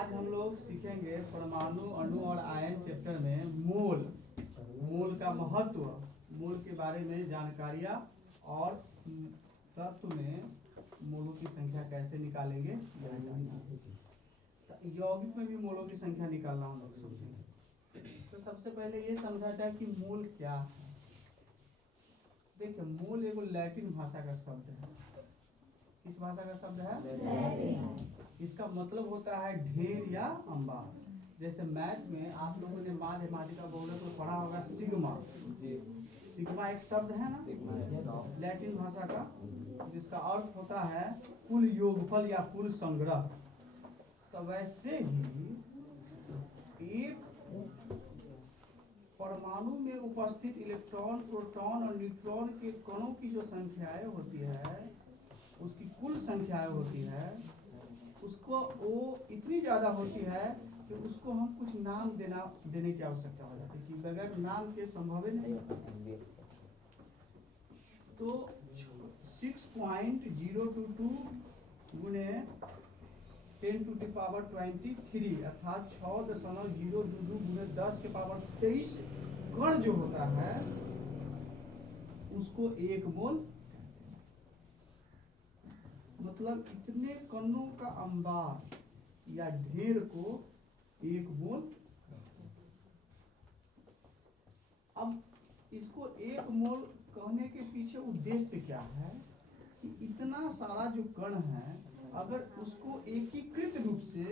आज हम लोग सीखेंगे परमाणु, अणु और आयन चैप्टर में मोल का महत्व, मोल के बारे में जानकारियाँ और तत्व में मोलों की संख्या कैसे निकालेंगे यह जानना। तो यौगिक में भी मोलों की संख्या निकालना हम लोग समझेंगे। तो सबसे पहले ये समझा जाए कि मोल क्या है। देखिए, मोल एगो लैटिन भाषा का शब्द है। किस भाषा का शब्द है? इसका मतलब होता है ढेर या अंबार। जैसे मैथ में आप लोगों ने माध्यमातिका बहुलक को पढ़ा होगा, सिग्मा। सिग्मा एक शब्द है ना, लैटिन भाषा का, जिसका अर्थ होता है कुल योगफल या कुल संग्रह। तो वैसे ही एक परमाणु में उपस्थित इलेक्ट्रॉन, प्रोटॉन और न्यूट्रॉन के कणों की जो संख्याएं होती है, उसकी कुल संख्याएं होती है, उसको वो इतनी ज़्यादा होती है कि उसको हम कुछ नाम देने की आवश्यकता हो जाती है कि बगैर नाम के संभव नहीं। तो 6.022 गुने 10⁻23 अर्थात 6.022 गुने 10⁻23 कण जो होता है उसको एक मोल, मतलब इतने कणों का अंबार या ढेर को एक मोल। अब इसको एक मोल कहने के पीछे उद्देश्य क्या है कि इतना सारा जो कण है, अगर उसको एकीकृत रूप से,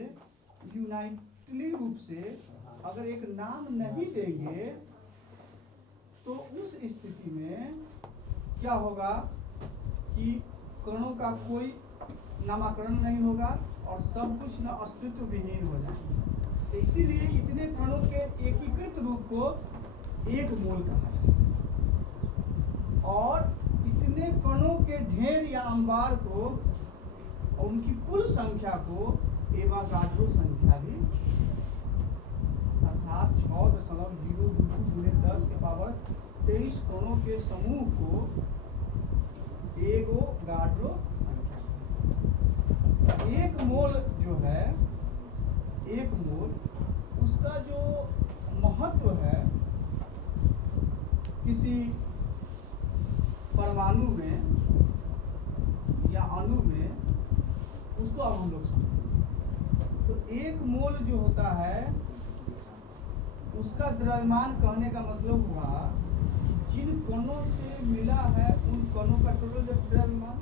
यूनाइटली रूप से अगर एक नाम नहीं देंगे तो उस स्थिति में क्या होगा कि कणों का कोई नामकरण नहीं होगा और सब कुछ न अस्तित्व विहीन हो जाएगा। तो इसीलिए इतने कणों के एकीकृत रूप को एक मोल कहा जाता है। और इतने कणों के ढेर या अंबार को और उनकी कुल संख्या को एवोगाड्रो संख्या भी, अर्थात 6.022 गुने 10⁻23 कणों के समूह को एवोगाड्रो संख्या। एक मोल जो है, एक मोल, उसका जो महत्व है किसी परमाणु में या अणु में, उसको अब हम लोग समझेंगे। तो एक मोल जो होता है उसका द्रव्यमान कहने का मतलब हुआ जिन कणों से मिला है उन कणों का टोटल द्रव्यमान।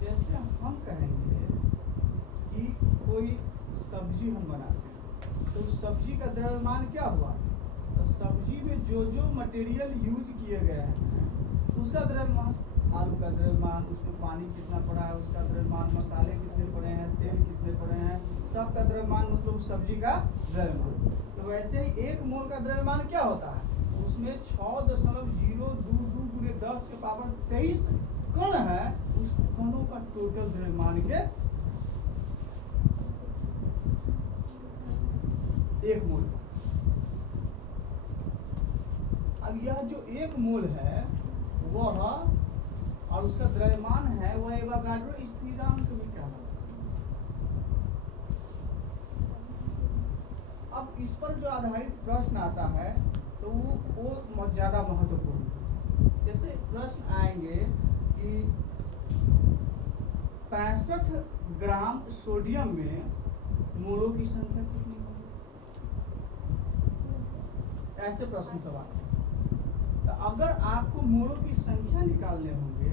जैसे हम कहेंगे कि कोई सब्जी हम बनाते हैं तो उस सब्जी का द्रव्यमान क्या हुआ, तो सब्जी में जो जो मटेरियल यूज किए गए हैं उसका द्रव्यमान, आलू का द्रव्यमान, उसमें पानी कितना पड़ा है उसका द्रव्यमान, मसाले कितने पड़े हैं, तेल कितने पड़े हैं, सबका द्रव्यमान मतलब उस सब्जी का द्रव्यमान। तो वैसे ही एक मोल का द्रव्यमान क्या होता है, उसमें 6.022 गुने 10⁻23 कण है, उस कणों का टोटल द्रव्यमान के एक मोल। अब यह जो एक मोल है वह और उसका द्रव्यमान है वह एवोगाड्रो स्थिरांक भी कहलाता है। अब इस पर जो आधारित प्रश्न आता है तो वो ज्यादा महत्वपूर्ण है। जैसे प्रश्न आएंगे कि 65 ग्राम सोडियम में मोलों की संख्या कितनी होगी, ऐसे प्रश्न सवाल। तो अगर आपको मोलों की संख्या निकालने होंगे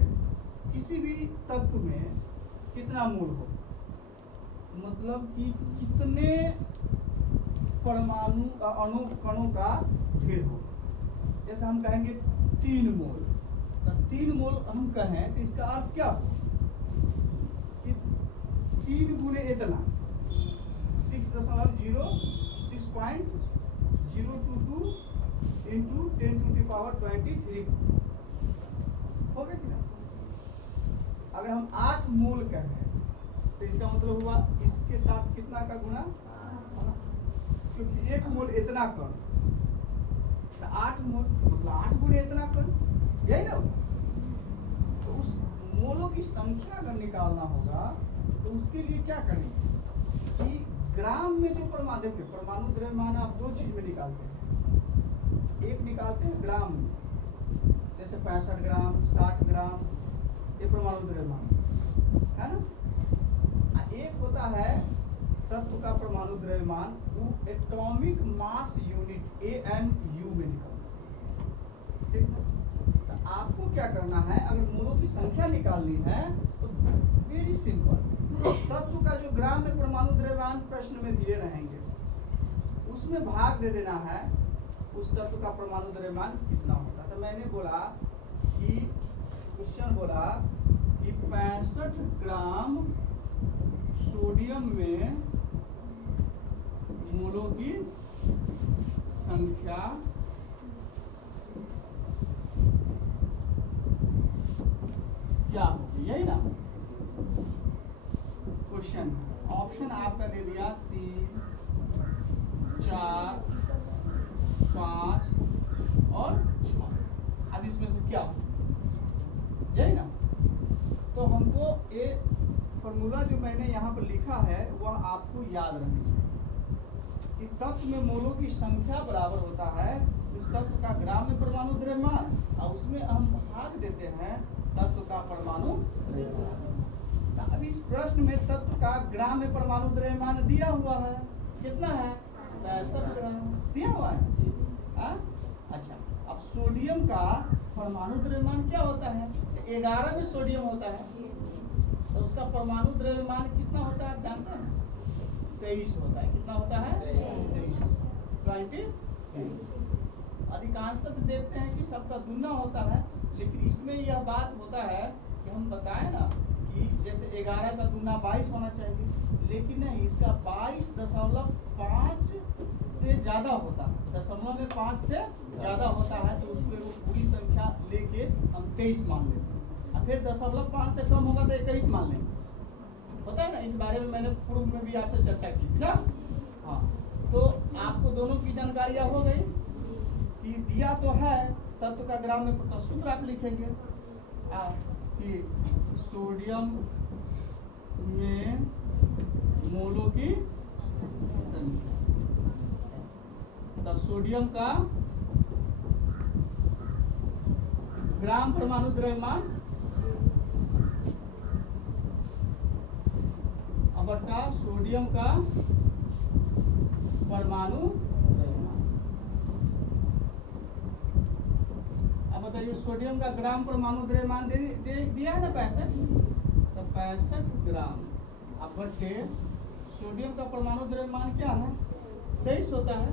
किसी भी तत्व में, कितना मोल हो, मतलब कि कितने परमाणु अणु कणों का ढेर हो। जैसे हम कहेंगे 3 मोल, तो 3 मोल हम कहें तो इसका अर्थ क्या हो कि 3 गुने इतना 6.022 इंटू 10⁻23 हो गया कि ना। अगर हम 8 मोल कहें तो इसका मतलब हुआ इसके साथ कितना का गुना, क्योंकि 1 मोल इतना कण, तो 8 मोल मतलब 8 गुने इतना कण, यही ना होगा। तो उस मोलों की संख्या अगर निकालना होगा तो उसके लिए क्या करेंगे कि ग्राम में जो परमाणु, देखिए परमाणु द्रव्यमान आप दो चीज में निकालते हैं, एक निकालते हैं ग्राम में, जैसे 65 ग्राम 60 ग्राम, ये परमाणु द्रव्यमान है ना। एक होता है तत्व का परमाणु द्रव्यमान, वो एटॉमिक मास यूनिट AMU में निकलता है, ठीक है। तो आपको क्या करना है, अगर मोलों की संख्या निकालनी है तो वेरी सिंपल, तत्व का जो ग्राम में परमाणु द्रव्यमान प्रश्न में दिए रहेंगे उसमें भाग दे देना है, उस तत्व का परमाणु द्रव्यमान कितना होगा। तो मैंने बोला कि क्वेश्चन बोला कि 65 ग्राम सोडियम में मोलों की संख्या क्या होगी, यही ना क्वेश्चन। ऑप्शन आपका दे दिया 3, 4, 5 और 6। अब इसमें से क्या हो, यही ना। तो हमको ये फॉर्मूला जो मैंने यहाँ पर लिखा है वह आपको याद रखनी चाहिए कि तत्व में मोलों की संख्या बराबर होता है उस तत्व का ग्राम में परमाणु द्रव्यमान, और उसमें हम भाग देते हैं तत्व का परमाणु द्रव्यमान। अब इस प्रश्न में तत्व का ग्राम में परमाणु द्रव्यमान दिया हुआ है, कितना है 65 ग्राम दिया हुआ है। अच्छा, अब सोडियम का परमाणु द्रव्यमान क्या होता है, 11 में सोडियम होता है, तो उसका परमाणु द्रव्यमान कितना होता है आप जानते हैं, 23 होता है। कितना होता है 23। अधिकांशतः तो देखते हैं कि सबका दुगना होता है, लेकिन इसमें यह बात होता है कि हम बताएं ना कि जैसे 11 का दुगना 22 होना चाहिए, लेकिन नहीं, इसका 22.5 से ज्यादा होता है, दशमलव में 5 से ज्यादा होता है, तो उसको एक पूरी संख्या लेके हम 23 मान लेते हैं, और फिर 0.5 से कम होगा तो 21 मान लेंगे, पता है ना। इस बारे में मैंने पूर्व में भी आपसे चर्चा की थी ना। हाँ, तो आपको दोनों की जानकारियां हो गई कि दिया तो है तत्व का ग्राम में, तो सूत्र आप लिखेंगे कि सोडियम में मोलों की संख्या, तो सोडियम का ग्राम परमाणु द्रव्यमान बटा सोडियम का परमाणु द्रव्यमान। अब बताइए सोडियम का ग्राम परमाणु द्रव्यमान दिया है ना 65, तो 65 ग्राम अब बटे सोडियम का परमाणु द्रव्यमान क्या है 23 होता है,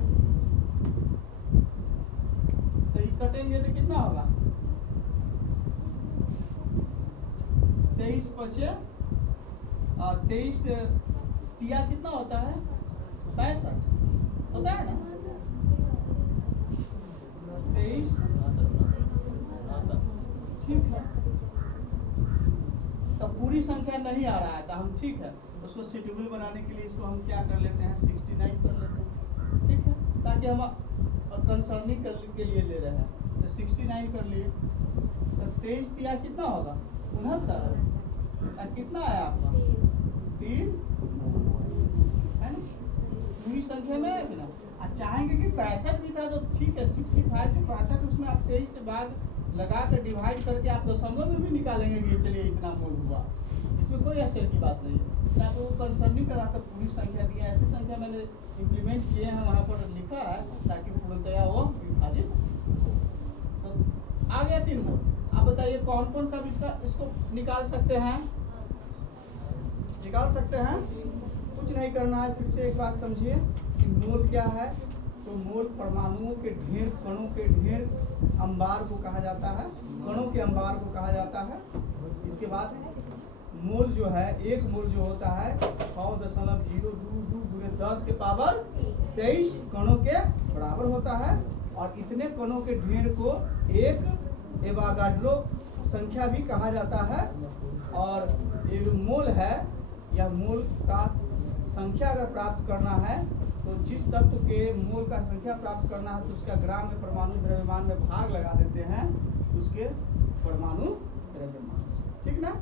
तो ये कटेंगे तो कितना होगा 23 बचे 23 तिया कितना होता है 65 होता है ना, 23 ठीक है। तो पूरी संख्या नहीं आ रहा है तो हम ठीक है उसको शेड्यूल बनाने के लिए इसको हम क्या कर लेते हैं 69 कर लेते हैं, ठीक है, ताकि हम कंसर्निंग के लिए ले रहे हैं, तो 69 कर लिए, तो 23 तिया कितना होगा 69, कितना है आपका 3 है ना, पूरी संख्या में है ना। चाहेंगे कि 65 भी था तो ठीक है 65 तो 65, उसमें आप 23 से भाग लगा कर डिवाइड करके आप दशमलव में भी निकालेंगे कि चलिए इतना मोल हुआ, इसमें कोई असर की बात नहीं है। तो आपको कंसर्निंग कराकर पूरी संख्या दी, ऐसी संख्या मैंने इम्प्लीमेंट किए हैं वहाँ पर लिखा है ताकि पूर्णतया वो विभाजित। तो आ गया 3 मोल। आप बताइए कौन कौन सा इसको निकाल सकते हैं, निकाल सकते हैं, कुछ नहीं करना है। फिर से एक बात समझिए कि मोल क्या है, तो मोल परमाणुओं के ढेर, कणों के ढेर, अंबार को कहा जाता है, कणों के अंबार को कहा जाता है। इसके बाद मोल जो है, एक मोल जो होता है 6.022 गुणे 10 के पावर 23 कणों के बराबर होता है, और इतने कणों के ढेर को एक एवोगाड्रो संख्या भी कहा जाता है। और ये जो मोल है, यह मोल का संख्या अगर प्राप्त करना है तो जिस तत्व के मोल का संख्या प्राप्त करना है तो उसका ग्राम में परमाणु द्रव्यमान में भाग लगा देते हैं उसके परमाणु द्रव्यमान, ठीक ना।